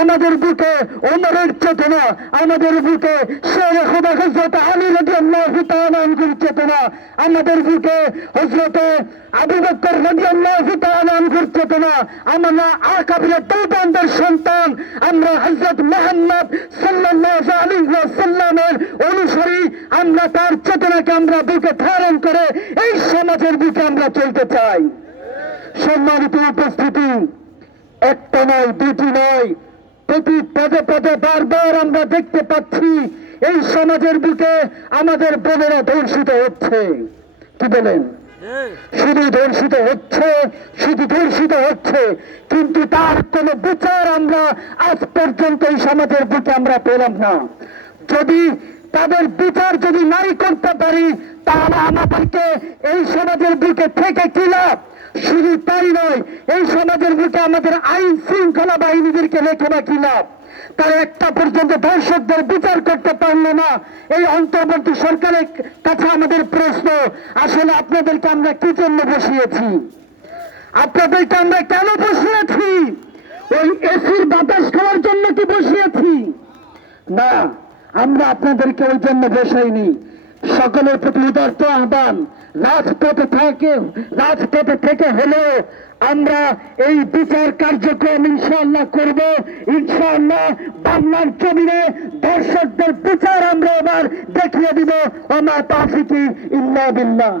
আমাদের বুকে ওমরের চেতনা, আমাদের বুকে শের খোদা হজরত আলী রাজি আল্লাহ তাআলার চেতনা, আমাদের বুকে হজরত আবু বকর রাজি আল্লাহ তাআলার চেতনা, আমরা আকাবিরে তৌবানদের সন্তান, আমরা হজরত মোহাম্মদ সাল্লাল্লাহু আলাইহি ওয়াসাল্লামের অনুসারী, আমরা তার চেতনাকে আমরা বুকে ধারণ করে এই সমাজের বুকে আমরা চলতে চাই। সম্মানিত উপস্থিতি, একটা নয় দুটি নয় প্রতি পদে পদে বারবার আমরা দেখতে পাচ্ছি, এই সমাজের বুকে আমাদের বোনেরা ধর্ষিত হচ্ছে। কি বলেন? শুধু ধর্ষিত হচ্ছে, শুধু ধর্ষিত হচ্ছে, কিন্তু তার কোনো বিচার আমরা আজ পর্যন্ত এই সমাজের বুকে আমরা পেলাম না। যদি তাদের বিচার যদি নাই করতে পারি, তাহলে আমাদেরকে এই সমাজের বুকে থেকে কি লাভ? শুধু তাই নয়, এই সমাজের বুকে আমাদের আইন শৃঙ্খলা বাহিনীদেরকে রেখে বা লাভ। তারা একটা পর্যন্ত দর্শকদের বিচার করতে পারল না। এই অন্তর্বর্তী সরকারের কাছে আমাদের প্রশ্ন, আসলে আপনাদেরকে আমরা কি জন্য বসিয়েছি? আপনাদেরকে আমরা কেন বসিয়েছি? ওই এসির বাতাস খাওয়ার জন্য কি বসিয়েছি? না, আমরা আপনাদেরকে ওই জন্য বসাইনি। সকলের প্রতি উদার্ত আহ্বান। রাজপথে থেকে রাজপথে থেকে হলেও আমরা এই বিচার কার্যক্রম ইনশাআল্লাহ করব। ইনশাআল্লাহ বাংলার জমিনে দর্শকদের বিচার আমরা এবার দেখিয়ে দিব। আমার তাফিকি ইল্লা বিল্লাহ।